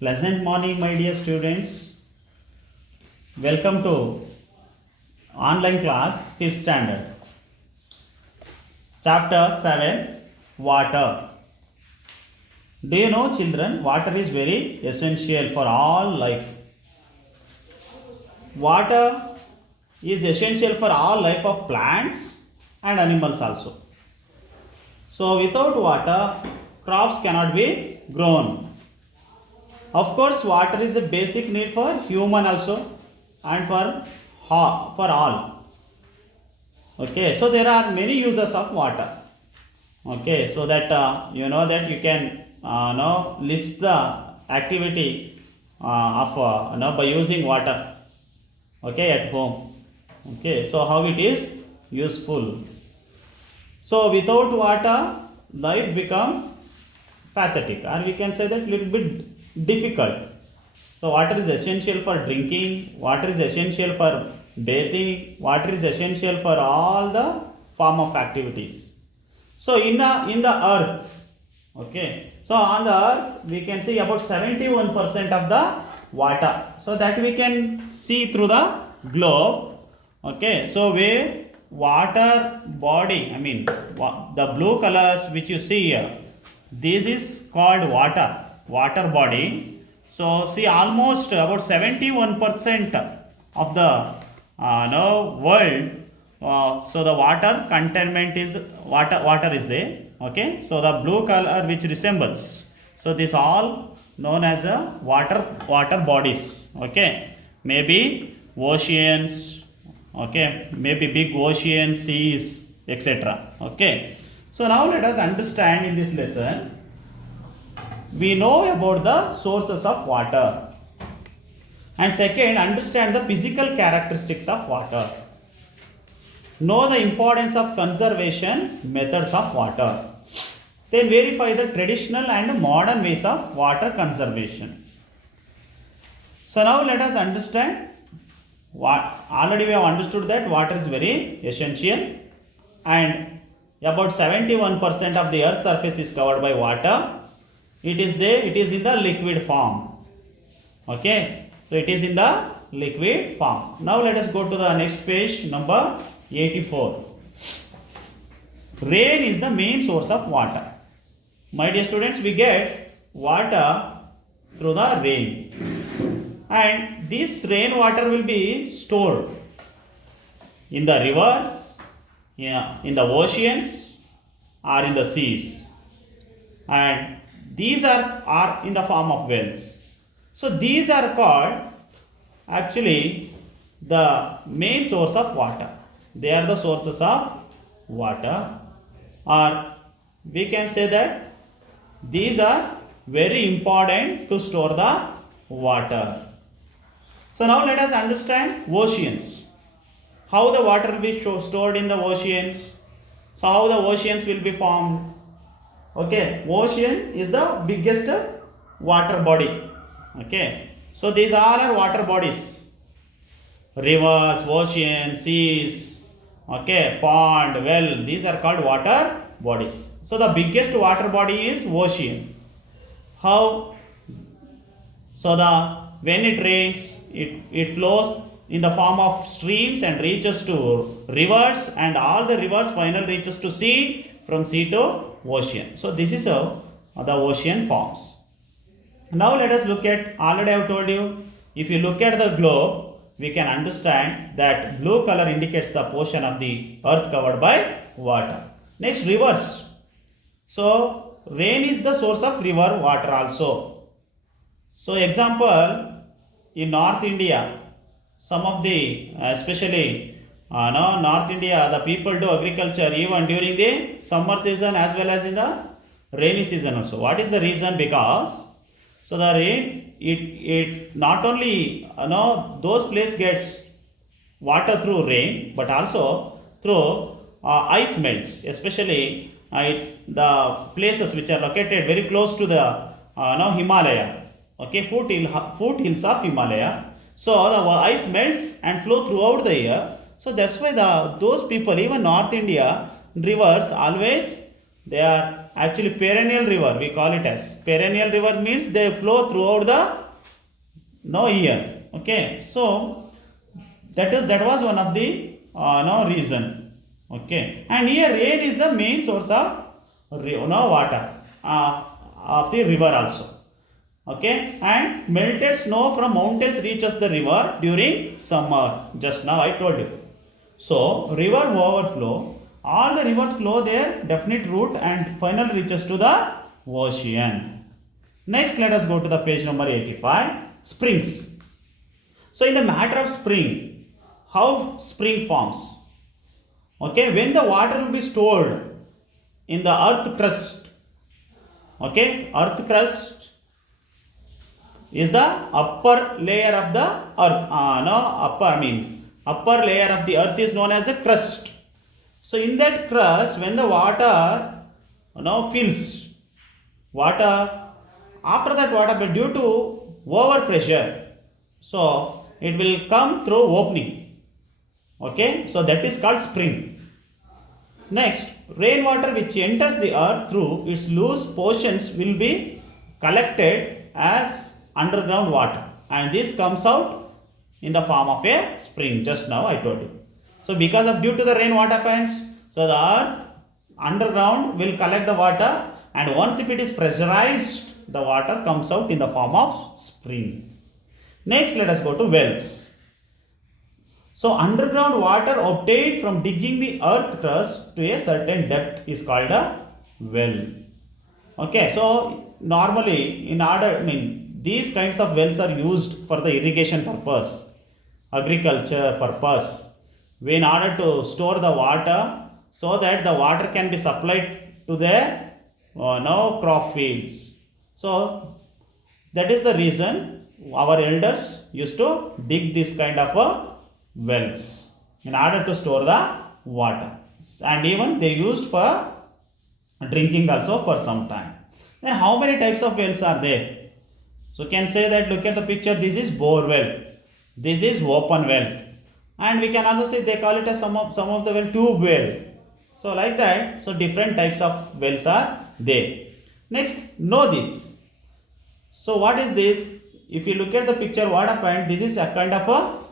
Pleasant morning, my dear students. Welcome to online class 5th standard. Chapter 7 Water. Do you know, children, water is very essential for all life. Water is essential for all life of plants and animals also. So, without water, crops cannot be grown. Of course, water is a basic need for human also and for all. Okay, so there are many uses of water. Okay, so that you know that you can know list the activity of by using water. Okay, at home. Okay, so how it is useful. So without water, life become pathetic, or we can say that little bit difficult. So water is essential for drinking, water is essential for bathing, water is essential for all the form of activities. So in the earth, okay, so on the earth we can see about 71% of the water. So that we can see through the globe. Okay, so where water body, I mean the blue colors which you see here, this is called water body. So see, almost about 71% of the world, so the water containment is water is there. Okay, so the blue color which resembles, so this all known as a water bodies. Okay, maybe oceans, okay, maybe big oceans, seas, etc. Okay, so now let us understand in this lesson. We know about the sources of water, and second, understand the physical characteristics of water. Know the importance of conservation methods of water. Then verify the traditional and modern ways of water conservation. So now let us understand what already we have understood that water is very essential, and about 71% of the earth's surface is covered by water. It is in the liquid form. Okay, so it is in the liquid form. Now let us go to the next page, number 84. Rain is the main source of water. My dear students, we get water through the rain, and this rainwater will be stored in the rivers, in the oceans, or in the seas, and these are in the form of wells. So these are called actually the main source of water. They are the sources of water, or we can say that these are very important to store the water. So now let us understand oceans. How the water will be stored in the oceans. So how the oceans will be formed. Okay, ocean is the biggest water body. Okay, so these all are water bodies: rivers, oceans, seas, okay, pond, well, these are called water bodies. So the biggest water body is ocean. How? So when it rains, it flows in the form of streams and reaches to rivers, and all the rivers finally reaches to sea, from sea to ocean. So this is how the ocean forms. Now let us look at, already I have told you, if you look at the globe, we can understand that blue color indicates the portion of the earth covered by water. Next, rivers. So rain is the source of river water also. So example, in North India, some of the especially North India, the people do agriculture even during the summer season as well as in the rainy season also. What is the reason? Because so the rain, it not only those place gets water through rain, but also through ice melts, especially the places which are located very close to the Himalaya. Okay, foothills of Himalaya. So the ice melts and flow throughout the year. So that's why those people, even North India, rivers always They are actually perennial river. We call it as perennial river means they flow throughout the no year. Okay, so that was one of the no reason. Okay, and here rain is the main source of no water of the river also. Okay, and melted snow from mountains reaches the river during summer. Just now I told you. So river overflow, all the rivers flow their definite route and finally reaches to the ocean. Next, let us go to the page number 85. Springs. So in the matter of spring, how spring forms? Okay, when the water will be stored in the earth crust. Okay, earth crust is the upper layer of the earth. Upper layer of the earth is known as a crust. So in that crust, when the water fills, water after that water, but due to over pressure, so it will come through opening. Okay, so that is called spring. Next, rainwater which enters the earth through its loose portions will be collected as underground water, and this comes out in the form of a spring. Just now I told you. So because of due to the rain, what happens? So the earth underground will collect the water, and once if it is pressurized, the water comes out in the form of spring. Next, let us go to wells. So underground water obtained from digging the earth crust to a certain depth is called a well. Okay, so normally these kinds of wells are used for the irrigation purpose, agriculture purpose, in order to store the water so that the water can be supplied to their crop fields. So that is the reason our elders used to dig this kind of wells in order to store the water, and even they used for drinking also for some time. Then how many types of wells are there? So can say that, look at the picture, this is bore well, this is open well, and we can also say they call it as some of the well tube well. So like that, so different types of wells are there. Next, know this. So what is this? If you look at the picture, what happened? This is a kind of a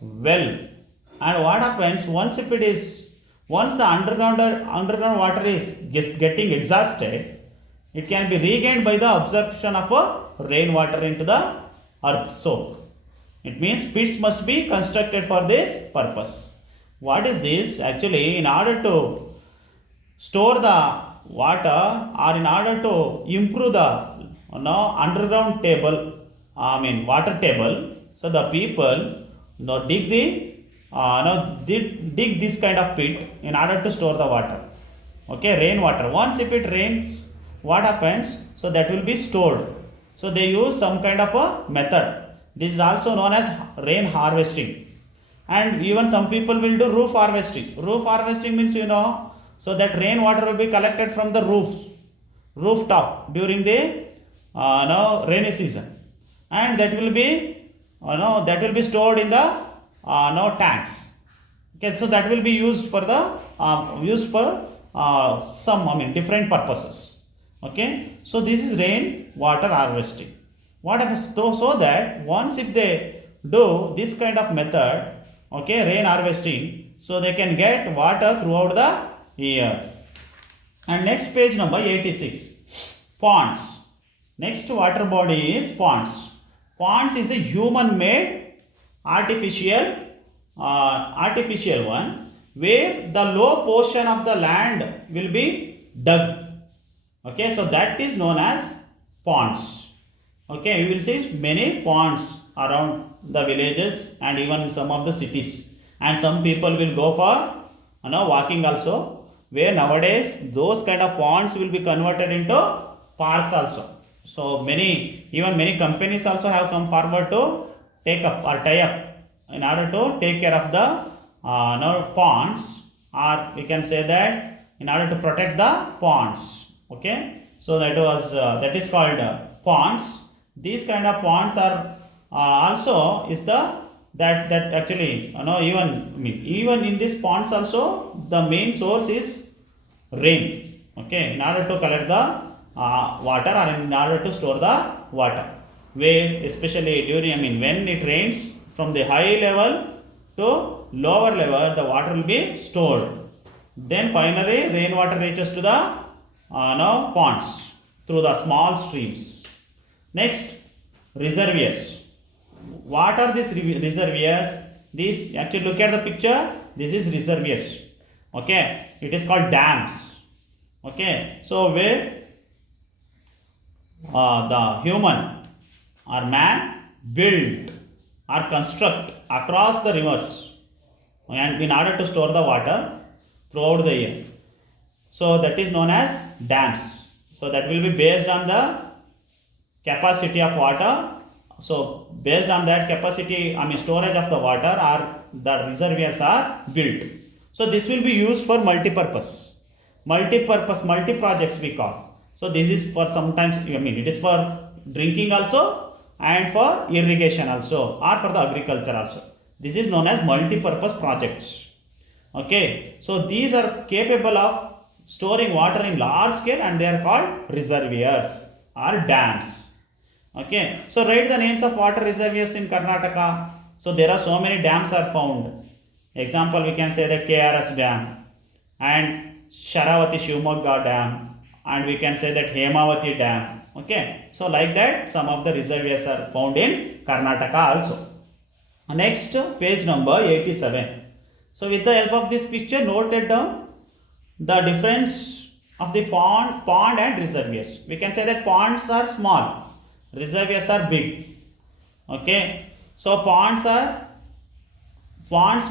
well, and what happens once the underground water is getting exhausted, it can be regained by the absorption of a rainwater into the earth. So it means pits must be constructed for this purpose. What is this? Actually, in order to store the water, or in order to improve the underground water table, so the people dig this kind of pit in order to store the water. Okay, rainwater. Once if it rains, what happens? So that will be stored. So they use some kind of a method. This is also known as rain harvesting. And even some people will do roof harvesting. Roof harvesting means so that rainwater will be collected from the rooftop during the rainy season, and that will be stored in the tanks. Okay, so that will be used for some different purposes. Okay, so this is rain water harvesting. What happens? So that once if they do this kind of method, okay, rain harvesting, so they can get water throughout the year. And next, page number 86, ponds. Next water body is ponds. Ponds is a human made artificial one, where the low portion of the land will be dug. Okay, so that is known as ponds. Okay, we will see many ponds around the villages and even some of the cities, and some people will go for walking also, where nowadays those kind of ponds will be converted into parks also. So many companies also have come forward to take up or tie up in order to take care of the ponds, or we can say that in order to protect the ponds. Okay, so that is called ponds. These kind of ponds are also is that actually even in these ponds also the main source is rain. Okay, in order to collect the water or in order to store the water, where especially during, when it rains from the high level to lower level, the water will be stored. Then finally rainwater reaches to the ponds through the small streams. Next, reservoirs. What are these reservoirs? These, actually look at the picture, this is reservoirs. Okay, it is called dams. Okay, so where the human or man build or construct across the rivers and in order to store the water throughout the year. So that is known as dams. So that will be based on the capacity of water. So based on that capacity, storage of the water, or the reservoirs are built. So this will be used for multi-purpose, multi-projects we call. So this is for sometimes, it is for drinking also and for irrigation also, or for the agriculture also. This is known as multi-purpose projects. Okay, so these are capable of storing water in large scale and they are called reservoirs or dams. Okay, so write the names of water reservoirs in Karnataka. So there are so many dams are found. Example, we can say that KRS Dam and Sharavati Shivamogga Dam, and we can say that Hemavati Dam. Okay, so like that some of the reservoirs are found in Karnataka also. Next, page number 87. So with the help of this picture, noted down the difference of the pond and reservoirs. We can say that ponds are small, reservoirs are big. Okay, so ponds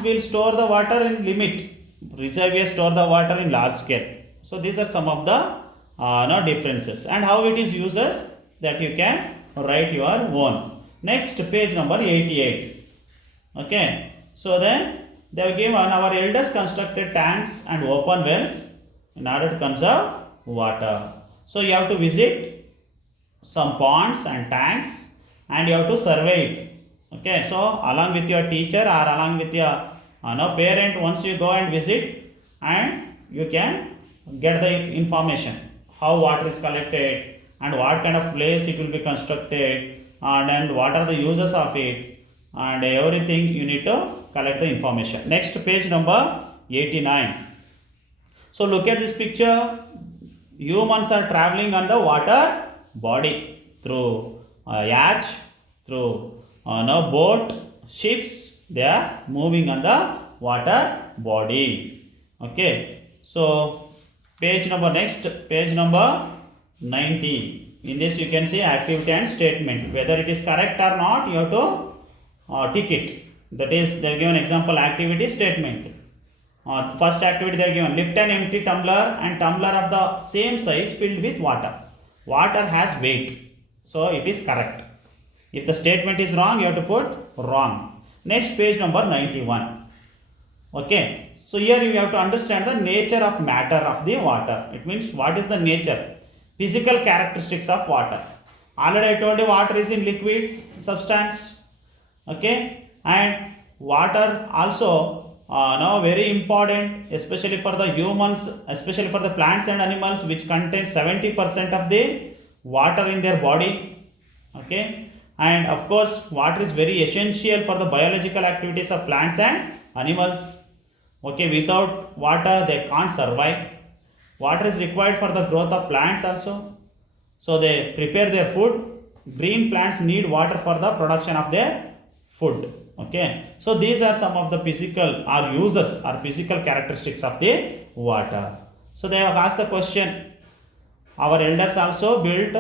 will store the water in limit, reservoirs store the water in large scale. So these are some of the differences and how it is uses that you can write your own. Next, page number 88. Okay, so then they have given our elders constructed tanks and open wells in order to conserve water. So you have to visit some ponds and tanks and you have to survey it. Okay, so along with your teacher or along with your parent, once you go and visit, and you can get the information how water is collected and what kind of place it will be constructed and what are the uses of it and everything. You need to collect the information. Next, page number 89. So look at this picture. Humans are traveling on the water body through yacht, through boat, ships. They are moving on the water body. Okay, so page number 90. In this you can see activity and statement. Whether it is correct or not, you have to tick it. That is, they have given example activity, statement. First activity they have given, lift an empty tumbler and tumbler of the same size filled with water. Water has weight, so it is correct. If the statement is wrong, you have to put wrong. Next, page number 91. Okay, so here you have to understand the nature of matter of the water. It means what is the nature, physical characteristics of water. Already I told you water is in liquid substance. Okay, and water also now very important, especially for the humans, especially for the plants and animals, which contain 70% of the water in their body. Okay, and of course water is very essential for the biological activities of plants and animals. Okay, without water they can't survive. Water is required for the growth of plants also, so they prepare their food. Green plants need water for the production of their food. Okay, so these are some of the physical or uses or physical characteristics of the water. So they have asked the question, our elders also built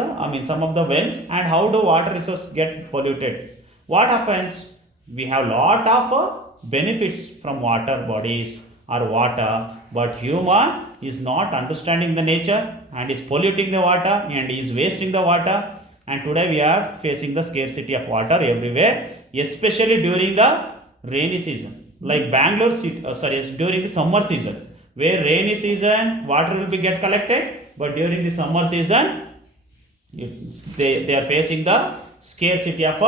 some of the wells, and how do water resources get polluted? What happens? We have lot of benefits from water bodies or water, but human is not understanding the nature and is polluting the water and is wasting the water. And today we are facing the scarcity of water everywhere, especially during the rainy season, like Bangalore, during the summer season, where rainy season water will be get collected, but during the summer season they are facing the scarcity of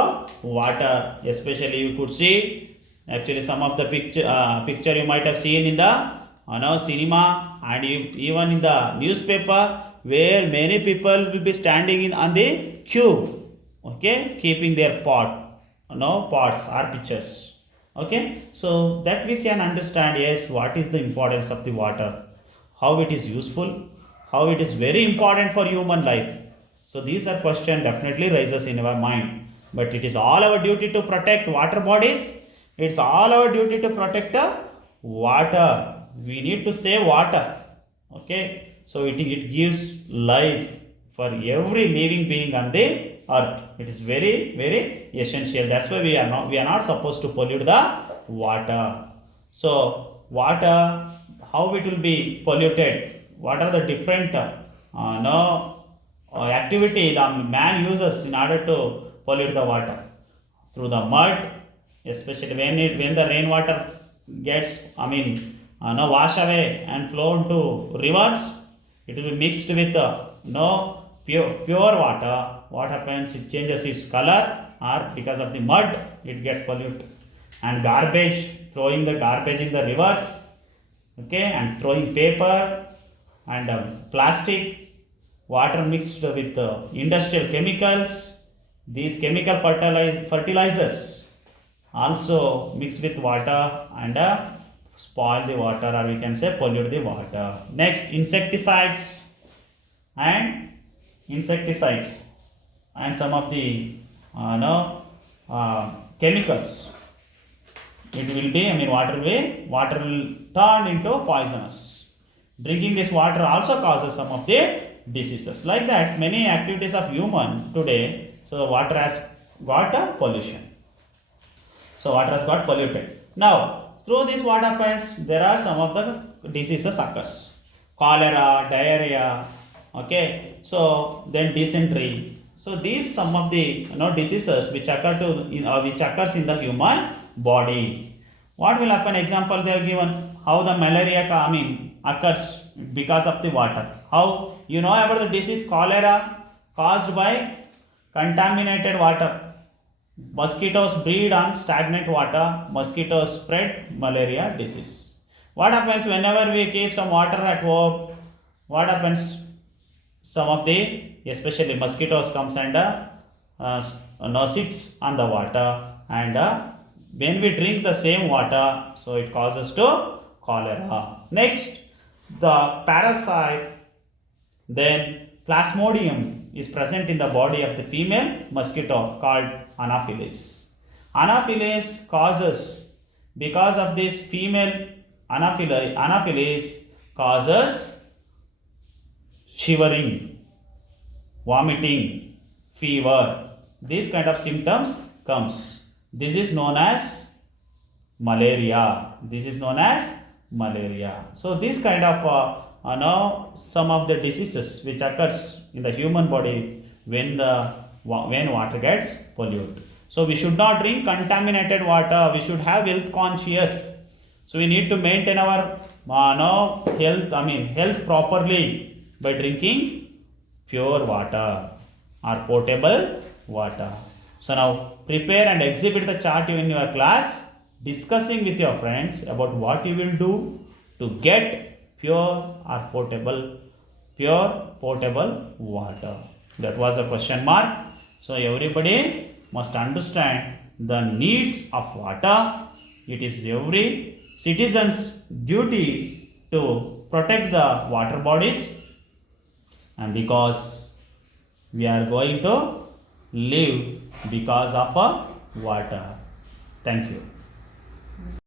water. Especially you could see, actually some of the picture you might have seen in the cinema and even in the newspaper, where many people will be standing in on the queue, okay, keeping their pots or pitchers. Okay, so that we can understand, yes, what is the importance of the water, how it is useful, how it is very important for human life. So these are question definitely rises in our mind. But it is all our duty to protect water bodies. It's all our duty to protect water. We need to save water. Okay. So it gives life for every living being on the earth. It is very, very essential. That's why we are not supposed to pollute the water. So water, how it will be polluted? What are the different activity the man uses in order to pollute the water? Through the mud, especially when the rainwater gets wash away and flow into rivers, it will be mixed with no pure water. What happens? It changes its color, or because of the mud it gets polluted. And garbage, throwing the garbage in the rivers, okay, and throwing paper and plastic, water mixed with industrial chemicals. These chemical fertilizers also mix with water and spoil the water, or we can say pollute the water. Next, and insecticides and some of the chemicals. It will be, water will turn into poisonous. Drinking this water also causes some of the diseases. Like that, many activities of human today, so water has got a pollution. So water has got polluted. Now, through this what happens? There are some of the diseases occurs. Cholera, diarrhea, okay. So then dysentery. So these some of the diseases which which occurs in the human body. What will happen? Example they have given how the malaria occurs because of the water. How you know about the disease cholera caused by contaminated water. Mosquitoes breed on stagnant water. Mosquitoes spread malaria disease. What happens whenever we keep some water at home? What happens? Some of the, especially mosquitoes comes and sits on the water, and when we drink the same water, so it causes to cholera. Next, the parasite, then plasmodium is present in the body of the female mosquito called Anopheles. Anopheles causes, because of this female Anopheles causes shivering, vomiting, fever. These kind of symptoms comes. This is known as malaria. So this kind of some of the diseases which occurs in the human body when water gets polluted. So we should not drink contaminated water. We should have health conscious. So we need to maintain our health properly by drinking pure water or potable water. So now prepare and exhibit the chart in your class, discussing with your friends about what you will do to get pure potable water. That was the question mark. So everybody must understand the needs of water. It is every citizen's duty to protect the water bodies, and because we are going to live because of water. Thank you.